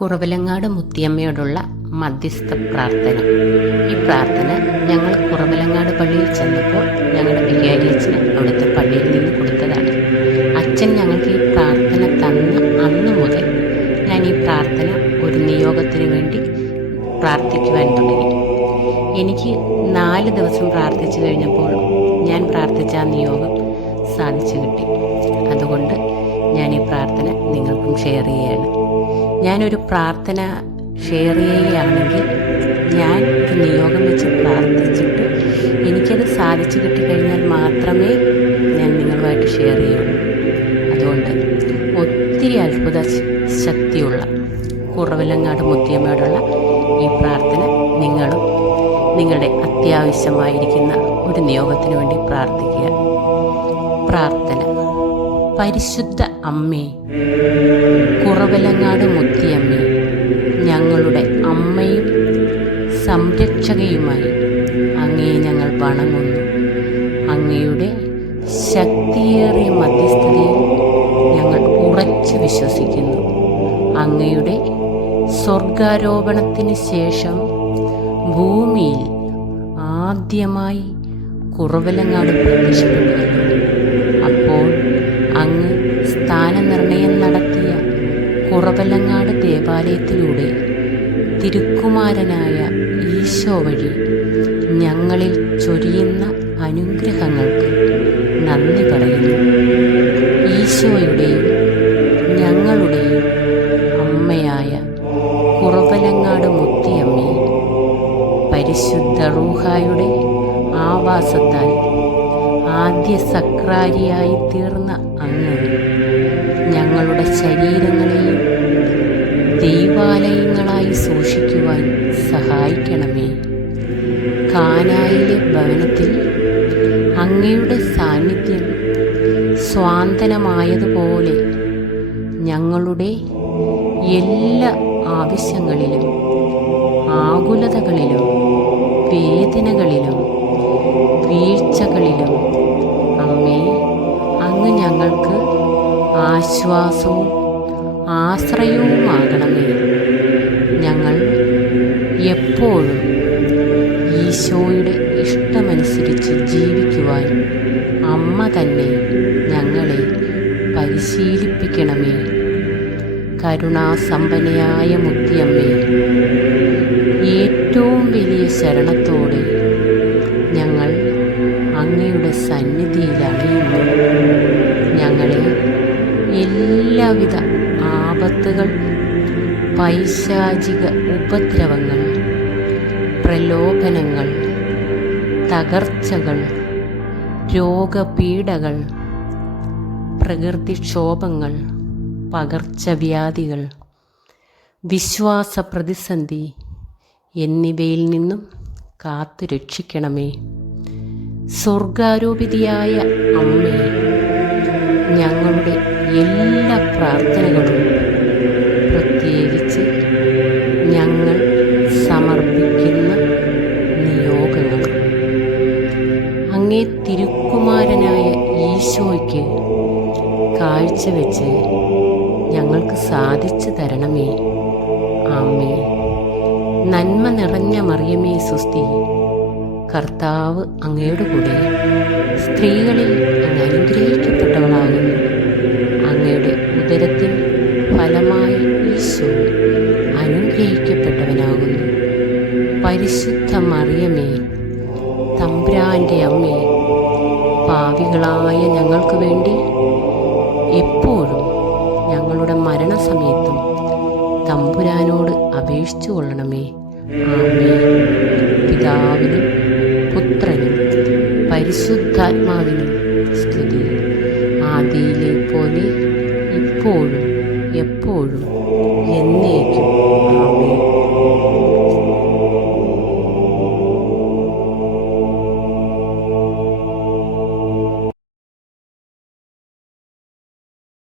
കുറവിലങ്ങാട് മുത്തിയമ്മയോടുള്ള മധ്യസ്ഥ പ്രാർത്ഥന. ഈ പ്രാർത്ഥന ഞങ്ങൾ കുറവിലങ്ങാട് പള്ളിയിൽ ചെന്നപ്പോൾ ഞങ്ങളുടെ വികാരിയച്ഛന് അവിടുത്തെ പള്ളിയിൽ നിന്ന് കൊടുത്തതാണ്. അച്ഛൻ ഞങ്ങൾക്ക് ഈ പ്രാർത്ഥന തന്ന അന്ന് മുതൽ ഞാൻ ഈ പ്രാർത്ഥന ഒരു നിയോഗത്തിന് വേണ്ടി പ്രാർത്ഥിക്കുവാൻ തുടങ്ങി. എനിക്ക് 4 ദിവസം പ്രാർത്ഥിച്ചു കഴിഞ്ഞപ്പോൾ ഞാൻ പ്രാർത്ഥിച്ച ആ നിയോഗം സാധിച്ചു കിട്ടി. അതുകൊണ്ട് ഞാൻ ഈ പ്രാർത്ഥന നിങ്ങൾക്കും ഷെയർ ചെയ്യുകയാണ്. ഞാനൊരു പ്രാർത്ഥന ഷെയർ ചെയ്യുകയാണെങ്കിൽ ഞാൻ ഒരു നിയോഗം വെച്ച് പ്രാർത്ഥിച്ചിട്ട് എനിക്കത് സാധിച്ചു കിട്ടിക്കഴിഞ്ഞാൽ മാത്രമേ ഞാൻ നിങ്ങളുമായിട്ട് ഷെയർ ചെയ്യുള്ളൂ. അതുകൊണ്ട് ഒത്തിരി അത്ഭുത ശക്തിയുള്ള കുറവിലങ്ങാട് മുത്തിയമ്മയോടുള്ള ഈ പ്രാർത്ഥന നിങ്ങളും നിങ്ങളുടെ അത്യാവശ്യമായിരിക്കുന്ന ഒരു നിയോഗത്തിന് വേണ്ടി പ്രാർത്ഥിക്കുക. പ്രാർത്ഥന. പരിശുദ്ധ അമ്മേ, കുറവിലങ്ങാട് മുത്തിയമ്മേ, ഞങ്ങളുടെ അമ്മയും സംരക്ഷകയുമായി അങ്ങയെ ഞങ്ങൾ വണങ്ങുന്നു. അങ്ങയുടെ ശക്തിയേറിയ മധ്യസ്ഥതയിൽ ഞങ്ങൾ ഉറച്ചു വിശ്വസിക്കുന്നു. അങ്ങയുടെ സ്വർഗാരോപണത്തിന് ശേഷം ഭൂമിയിൽ ആദ്യമായി കുറവിലങ്ങാട് പ്രത്യക്ഷപ്പെട്ടുവല്ലോ. അപ്പോൾ അങ്ങ് സ്ഥാനനിർണയം നടത്തിയ കുറവിലങ്ങാട് ദേവാലയത്തിലൂടെ തിരുക്കുമാരനായ ഈശോ വഴി ഞങ്ങളിൽ ചൊരിയുന്ന അനുഗ്രഹങ്ങൾക്ക് നന്ദി പറയുന്നു. ഈശോയുടെയും ഞങ്ങളുടെയും അമ്മയായ കുറവിലങ്ങാട് മുത്തിയമ്മേ, പരിശുദ്ധ റൂഹായുടെ ആവാസത്താൽ ആദ്യ സക്രാരിയായി തീർന്ന അങ്ങ് ഞങ്ങളുടെ ശരീരങ്ങളെയും ദൈവാലയങ്ങളായി സൂക്ഷിക്കുവാൻ സഹായിക്കണമേ. കാനായിലെ ഭവനത്തിൽ അങ്ങയുടെ സാന്നിധ്യം സ്വാന്തനമായതുപോലെ ഞങ്ങളുടെ എല്ലാ ആവശ്യങ്ങളിലും ആകുലതകളിലും വേദനകളിലും വീഴ്ചകളിലും അമ്മേ, അങ്ങ് ഞങ്ങൾക്ക് ആശ്വാസവും ആശ്രയവുമാകണമേ. ഞങ്ങൾ എപ്പോഴും ഈശോയുടെ ഇഷ്ടമനുസരിച്ച് ജീവിക്കുവാൻ അമ്മ തന്നെ ഞങ്ങളെ പരിശീലിപ്പിക്കണമേ. കരുണാസമ്പന്നയായ മുത്തിയമ്മേ, ഏറ്റവും വലിയ ശരണത്തോടെ ഞങ്ങൾ അങ്ങയുടെ സന്നിധിയിൽ അണയുന്നു. ഞങ്ങളെ എല്ലാവിധ ആപത്തുകൾ, പൈശാചിക ഉപദ്രവങ്ങൾ, പ്രലോഭനങ്ങൾ, തകർച്ചകൾ, രോഗപീഠകൾ, പ്രകൃതിക്ഷോഭങ്ങൾ, പകർച്ചവ്യാധികൾ, വിശ്വാസ പ്രതിസന്ധി എന്നിവയിൽ നിന്നും കാത്തുരക്ഷിക്കണമേ. സ്വർഗാരോപിതയായ അമ്മേ, ഞങ്ങളുടെ എല്ലാ പ്രാർത്ഥനകളും, പ്രത്യേകിച്ച് ഞങ്ങൾ സമർപ്പിക്കുന്ന നിയോഗങ്ങളും അങ്ങേ തിരുക്കുമാരനായ ഈശോയ്ക്ക് കാഴ്ചവെച്ച് ഞങ്ങൾക്ക് സാധിച്ചു തരണമേ. ആമേ. നന്മ നിറഞ്ഞ മറിയമേ സ്വസ്തി, കർത്താവ് അങ്ങയുടെ കൂടെ, സ്ത്രീകളിൽ അങ്ങ് അനുഗ്രഹിക്കപ്പെട്ടവളാകുന്നു. അങ്ങയുടെ ഉദരത്തിൻ ഫലമായി ഈശോ അനുഗ്രഹിക്കപ്പെട്ടവനാകുന്നു. പരിശുദ്ധ മറിയമേ, തമ്പുരാൻ്റെ അമ്മേ, പാപികളായ ഞങ്ങൾക്ക് വേണ്ടി എപ്പോഴും ഞങ്ങളുടെ മരണസമയത്തും തമ്പുരാനോട് അപേക്ഷിച്ചു കൊള്ളണമേ. ആമേൻ. പിതാവിനും പുത്രനും പരിശുദ്ധാത്മാവിനും സ്തുതി, ആദിയിലെ പോലെ ഇപ്പോഴും എപ്പോഴും